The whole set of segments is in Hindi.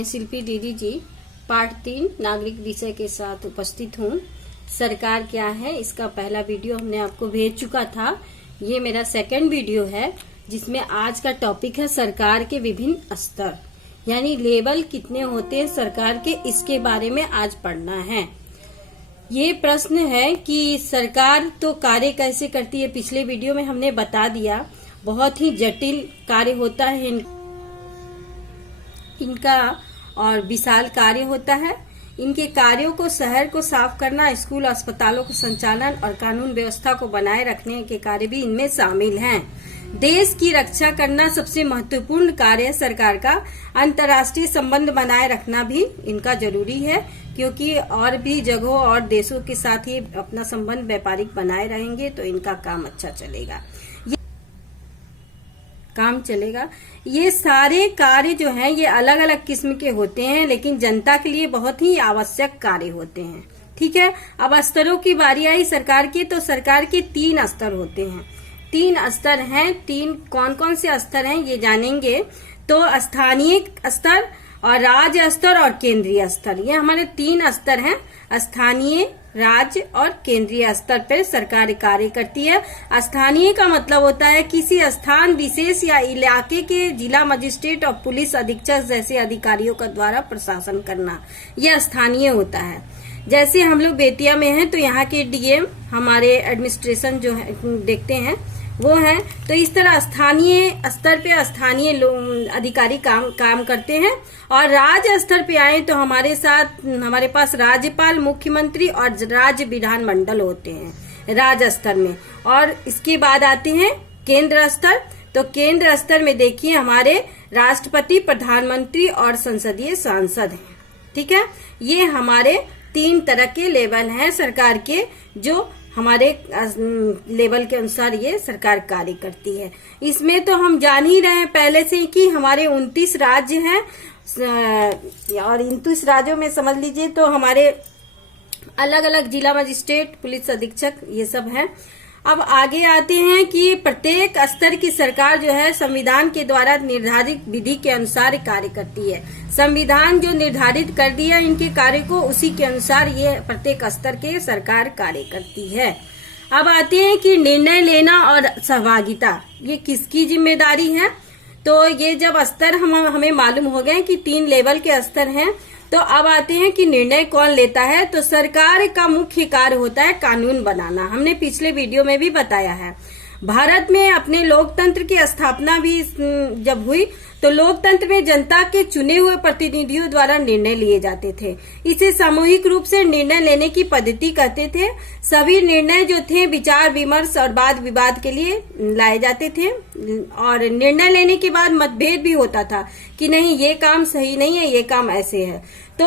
मैं शिल्पी दीदी जी पार्ट 3 नागरिक विषय के साथ उपस्थित हूँ। सरकार क्या है, इसका पहला वीडियो हमने आपको भेज चुका था। ये मेरा सेकंड वीडियो है जिसमें आज का टॉपिक है सरकार के विभिन्न स्तर, यानी लेवल कितने होते हैं सरकार के, इसके बारे में आज पढ़ना है। ये प्रश्न है कि सरकार तो कार्य कैसे करती है, पिछले वीडियो में हमने बता दिया। बहुत ही जटिल कार्य होता है इनका और विशाल कार्य होता है। इनके कार्यों को शहर को साफ करना, स्कूल अस्पतालों को संचालन और कानून व्यवस्था को बनाए रखने के कार्य भी इनमें शामिल हैं। देश की रक्षा करना सबसे महत्वपूर्ण कार्य है सरकार का। अंतर्राष्ट्रीय संबंध बनाए रखना भी इनका जरूरी है, क्योंकि और भी जगहों और देशों के साथ ही अपना संबंध व्यापारिक बनाए रहेंगे तो इनका काम अच्छा चलेगा, ये सारे कार्य जो हैं ये अलग अलग किस्म के होते हैं, लेकिन जनता के लिए बहुत ही आवश्यक कार्य होते हैं। ठीक है, अब स्तरों की बारी आई सरकार की, तो सरकार के 3 स्तर होते हैं। 3 स्तर हैं। 3 कौन कौन से स्तर हैं ये जानेंगे। तो स्थानीय स्तर और राज्य स्तर और केंद्रीय स्तर, ये हमारे 3 स्तर हैं। स्थानीय, राज्य और केंद्रीय स्तर पर सरकार कार्य करती है। स्थानीय का मतलब होता है किसी स्थान विशेष या इलाके के जिला मजिस्ट्रेट और पुलिस अधीक्षक जैसे अधिकारियों का द्वारा प्रशासन करना, यह स्थानीय होता है। जैसे हम लोग बेतिया में हैं तो यहाँ के डीएम हमारे एडमिनिस्ट्रेशन जो है देखते हैं वो है। तो इस तरह स्थानीय स्तर पे स्थानीय अधिकारी काम करते हैं। और राज्य स्तर पे आए तो हमारे पास राज्यपाल, मुख्यमंत्री और राज्य विधानमंडल होते हैं राज्य स्तर में। और इसके बाद आते हैं केंद्र स्तर। तो केंद्र स्तर में देखिए हमारे राष्ट्रपति, प्रधानमंत्री और संसदीय सांसद हैं। ठीक है, ये हमारे 3 तरह के लेवल हैं सरकार के, जो हमारे लेवल के अनुसार ये सरकार कार्य करती है। इसमें तो हम जान ही रहे हैं पहले से कि हमारे 29 राज्य हैं और 29 राज्यों में समझ लीजिए तो हमारे अलग अलग जिला मजिस्ट्रेट, पुलिस अधीक्षक ये सब हैं। अब आगे आते हैं कि प्रत्येक स्तर की सरकार जो है संविधान के द्वारा निर्धारित विधि के अनुसार कार्य करती है। संविधान जो निर्धारित कर दिया इनके कार्य को, उसी के अनुसार ये प्रत्येक स्तर के सरकार कार्य करती है। अब आते हैं कि निर्णय लेना और सहभागिता, ये किसकी जिम्मेदारी है। तो ये जब स्तर हमें मालूम हो गए कि 3 लेवल के स्तर हैं, तो अब आते हैं कि निर्णय कौन लेता है। तो सरकार का मुख्य कार्य होता है कानून बनाना। हमने पिछले वीडियो में भी बताया है। भारत में अपने लोकतंत्र की स्थापना भी जब हुई तो लोकतंत्र में जनता के चुने हुए प्रतिनिधियों द्वारा निर्णय लिए जाते थे। इसे सामूहिक रूप से निर्णय लेने की पद्धति कहते थे। सभी निर्णय जो थे विचार विमर्श और वाद विवाद के लिए लाए जाते थे और निर्णय लेने के बाद मतभेद भी होता था कि नहीं ये काम सही नहीं है, ये काम ऐसे है। तो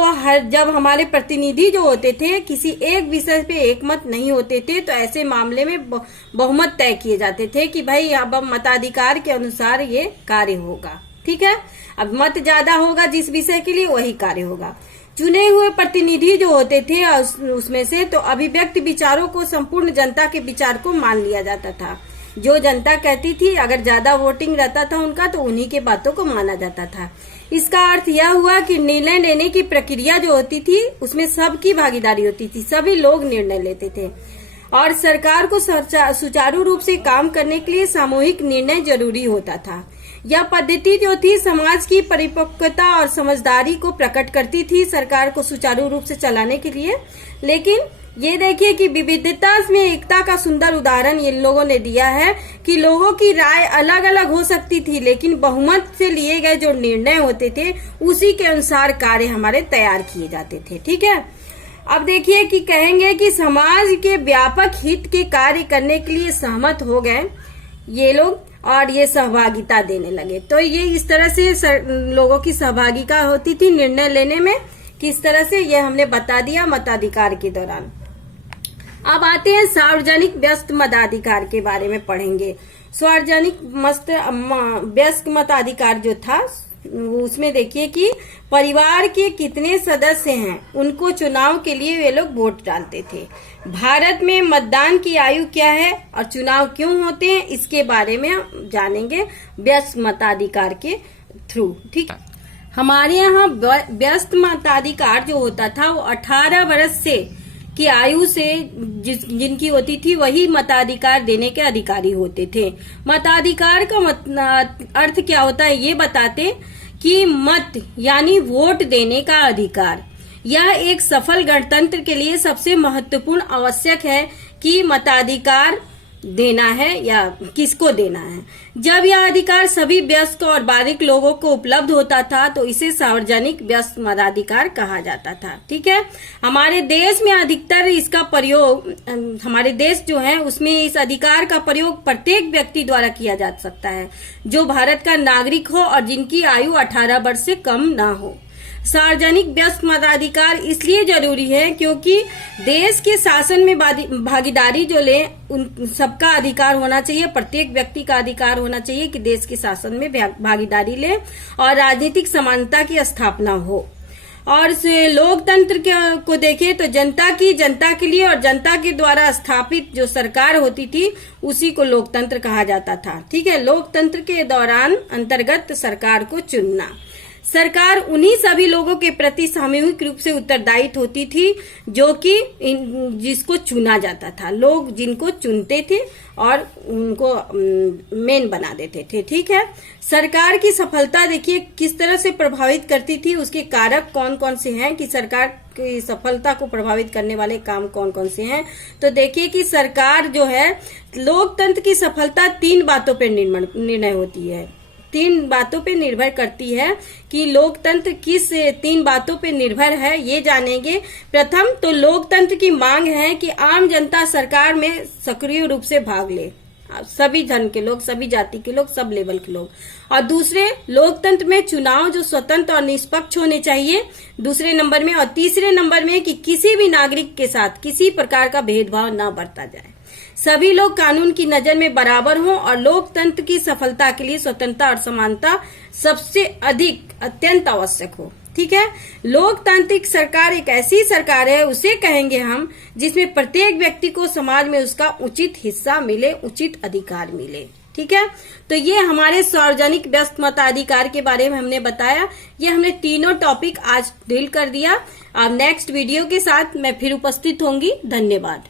जब हमारे प्रतिनिधि जो होते थे किसी एक विषय पे एक मत नहीं होते थे, तो ऐसे मामले में बहुमत तय किए जाते थे कि भाई अब मताधिकार के अनुसार ये कार्य होगा। ठीक है, अब मत ज्यादा होगा जिस विषय के लिए वही कार्य होगा। चुने हुए प्रतिनिधि जो होते थे उसमें से तो अभिव्यक्त विचारों को संपूर्ण जनता के विचार को मान लिया जाता था। जो जनता कहती थी, अगर ज्यादा वोटिंग रहता था उनका तो उन्हीं के बातों को माना जाता था। इसका अर्थ यह हुआ कि निर्णय लेने की प्रक्रिया जो होती थी उसमें सबकी भागीदारी होती थी, सभी लोग निर्णय लेते थे। और सरकार को सुचारू रूप से काम करने के लिए सामूहिक निर्णय जरूरी होता था। यह पद्धति जो थी समाज की परिपक्वता और समझदारी को प्रकट करती थी सरकार को सुचारू रूप से चलाने के लिए। लेकिन ये देखिए कि विविधता में एकता का सुंदर उदाहरण इन लोगों ने दिया है कि लोगों की राय अलग अलग हो सकती थी, लेकिन बहुमत से लिए गए जो निर्णय होते थे उसी के अनुसार कार्य हमारे तैयार किए जाते थे। ठीक है, अब देखिए कि कहेंगे कि समाज के व्यापक हित के कार्य करने के लिए सहमत हो गए ये लोग और ये सहभागिता देने लगे। तो ये इस तरह से लोगों की सहभागिता होती थी निर्णय लेने में, किस तरह से ये हमने बता दिया मताधिकार के दौरान। अब आते हैं सार्वजनिक व्यस्त मताधिकार के बारे में पढ़ेंगे। सार्वजनिक व्यस्त मताधिकार जो था उसमें देखिए कि परिवार के कितने सदस्य हैं उनको चुनाव के लिए वे लोग वोट डालते थे। भारत में मतदान की आयु क्या है और चुनाव क्यों होते हैं इसके बारे में हम जानेंगे व्यस्त मताधिकार के थ्रू। ठीक है, हमारे यहाँ व्यस्त मताधिकार जो होता था वो 18 वर्ष से की आयु से जिनकी होती थी वही मताधिकार देने के अधिकारी होते थे। मताधिकार का अर्थ क्या होता है ये बताते कि मत यानी वोट देने का अधिकार। यह एक सफल गणतंत्र के लिए सबसे महत्वपूर्ण आवश्यक है कि मताधिकार देना है या किसको देना है। जब यह अधिकार सभी वयस्क और बालिग लोगों को उपलब्ध होता था तो इसे सार्वजनिक व्यस्त मताधिकार कहा जाता था। ठीक है, हमारे देश में अधिकतर इसका प्रयोग, हमारे देश जो है उसमें इस अधिकार का प्रयोग प्रत्येक व्यक्ति द्वारा किया जा सकता है जो भारत का नागरिक हो और जिनकी आयु 18 वर्ष से कम ना हो। सार्वजनिक व्यस्त मताधिकार इसलिए जरूरी है क्योंकि देश के शासन में भागीदारी जो ले उन सबका अधिकार होना चाहिए, प्रत्येक व्यक्ति का अधिकार होना चाहिए कि देश के शासन में भागीदारी ले और राजनीतिक समानता की स्थापना हो। और लोकतंत्र को देखें तो जनता के लिए और जनता के द्वारा स्थापित जो सरकार होती थी उसी को लोकतंत्र कहा जाता था। ठीक है, लोकतंत्र के दौरान अंतर्गत सरकार को चुनना। सरकार उन्हीं सभी लोगों के प्रति सामूहिक रूप से उत्तरदायित्व होती थी जो कि जिसको चुना जाता था। लोग जिनको चुनते थे और उनको मेन बना देते थे। ठीक है, सरकार की सफलता देखिए किस तरह से प्रभावित करती थी, उसके कारक कौन कौन से हैं कि सरकार की सफलता को प्रभावित करने वाले काम कौन कौन से हैं। तो देखिए कि सरकार जो है, लोकतंत्र की सफलता 3 बातों पर निर्णय होती है, 3 बातों पे निर्भर करती है कि लोकतंत्र किस 3 बातों पे निर्भर है ये जानेंगे। प्रथम तो लोकतंत्र की मांग है कि आम जनता सरकार में सक्रिय रूप से भाग ले, सभी धर्म के लोग, सभी जाति के लोग, सब लेवल के लोग। और दूसरे, लोकतंत्र में चुनाव जो स्वतंत्र और निष्पक्ष होने चाहिए दूसरे नंबर में। और तीसरे नंबर में कि किसी भी नागरिक के साथ किसी प्रकार का भेदभाव न बरता जाए, सभी लोग कानून की नजर में बराबर हों और लोकतंत्र की सफलता के लिए स्वतंत्रता और समानता सबसे अधिक अत्यंत आवश्यक हो। ठीक है, लोकतांत्रिक सरकार एक ऐसी सरकार है, उसे कहेंगे हम, जिसमें प्रत्येक व्यक्ति को समाज में उसका उचित हिस्सा मिले, उचित अधिकार मिले। ठीक है, तो ये हमारे सार्वजनिक व्यस्त मताधिकार के बारे में हमने बताया। ये हमने तीनों टॉपिक आज डील कर दिया। अब नेक्स्ट वीडियो के साथ मैं फिर उपस्थित होंगी। धन्यवाद।